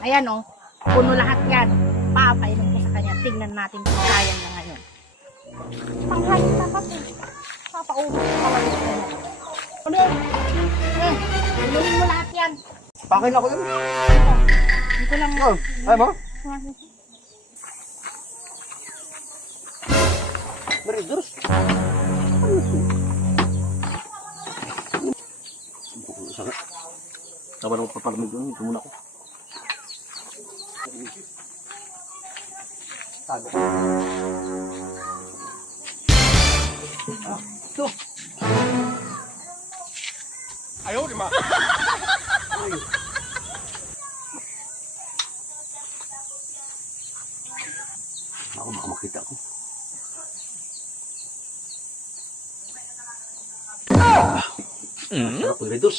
Ayan o, puno lahat yan. Papainom ko sa kanya. Tingnan natin kung kaya na ngayon. Panghain tapat eh. Papaubos ko kawal sa kanya. Ulit. Inumin mo lahat yan. Pakin ako yun. Ito lang. Oh, ay mo? Meridors. Tama na papalamig doon. Ito muna ako. Tago. Ito. Ayaw, di ma. Ako baka makita ko. Sarap ng redos.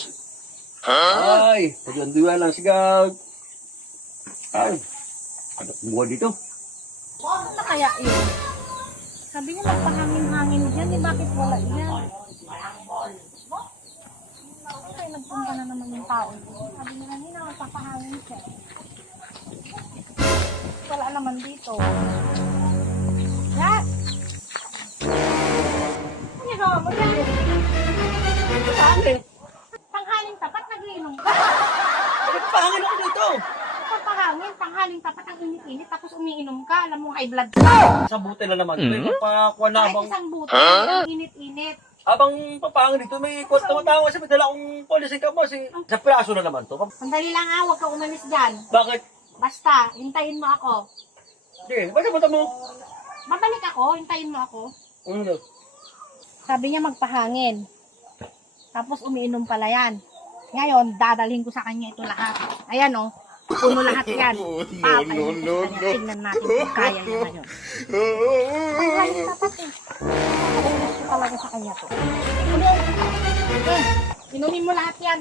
Ay, tagyang-duwa lang sigag. Ay, anak buwan dito. Ano na kaya yun? Sabi niya magpahangin-hangin dyan. Eh, bakit wala yan? Ay, nagpunta na naman yung tao. Sabi niya kanina magpapahangin siya. Wala naman dito. Yan! Ano ginawa mo dyan? Pangin. Panghaling tapat, nagiinom ka. Pangin ako dito. Panghaling tapat ang init-init, tapos umiinom ka. Alam mo, high blood ka. Sa buti na naman. May papakuha na Kahit abang... isang buti, ang init-init. Abang papangin dito, may tumatawa siya. May dala akong policy ka mo. Sa piraso na naman to. Sandali lang huwag ka umalis dyan. Bakit? Basta, hintayin mo ako. Hindi, ba't punta mo? Babalik ako, hintayin mo ako. Ano? Sabi niya magpahangin. Tapos umiinom pala yan. Ngayon, dadalhin ko sa kanya ito lahat. Ayan o, puno lahat yan. Papainom ko sa kanya. Tingnan natin kung kaya niya ngayon. Panghaling tapat eh. Paubos ko talaga sa kanya to. Ulit. Inumin mo lahat yan.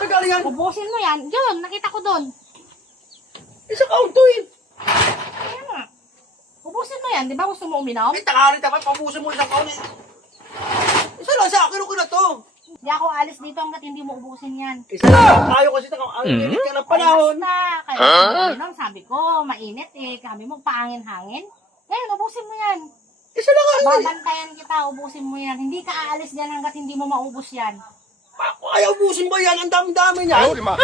Sa galingan? Ubusin mo yan. Diyan, nakita ko doon. Isa kaunto eh. Ayan nga. Ubusin mo yan. Di ba gusto mo uminom? May takari dapat pabusin mo isang kaun eh. Isa lang sa akin, okay na to. Hindi ako alis dito hanggat hindi mo ubusin yan. Isa lang, tayo kasi ang init ka ng panahon. Basta, kaya uminom, sabi ko, mainit eh. Sabi mo, paangin-hangin. Ngayon, ubusin mo yan. Isa lang nga. Babantayan kita, ubusin mo yan. Hindi ka aalis dyan hanggat hindi mo maubos yan. Ayaw ubusin mo yan, ang dami-dami niyan. Ayaw, lima.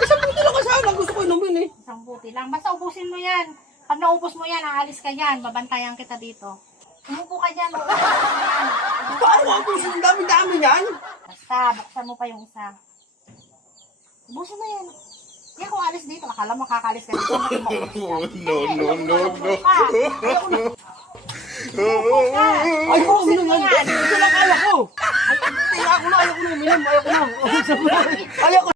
Isang buti lang kasama, gusto ko inumin eh. Isang buti lang. Basta ubusin mo yan. Pag naubos mo yan, aalis ka yan. Babantayan kita dito. Umupo ka dyan, uubusin mo yan. Paano ko ubusin ang dami-dami niyan? Basta, buksan mo pa yung isa. Ubusin mo yan. Hindi ako alis dito. Akala mo kakalis ka dito. No. Umupo ka. Ay, ko Ubusin uminom mo yan. yan. Ito lang kaya ko. Ayaw ko na uminom. Ayaw ko na. Ayaw ko.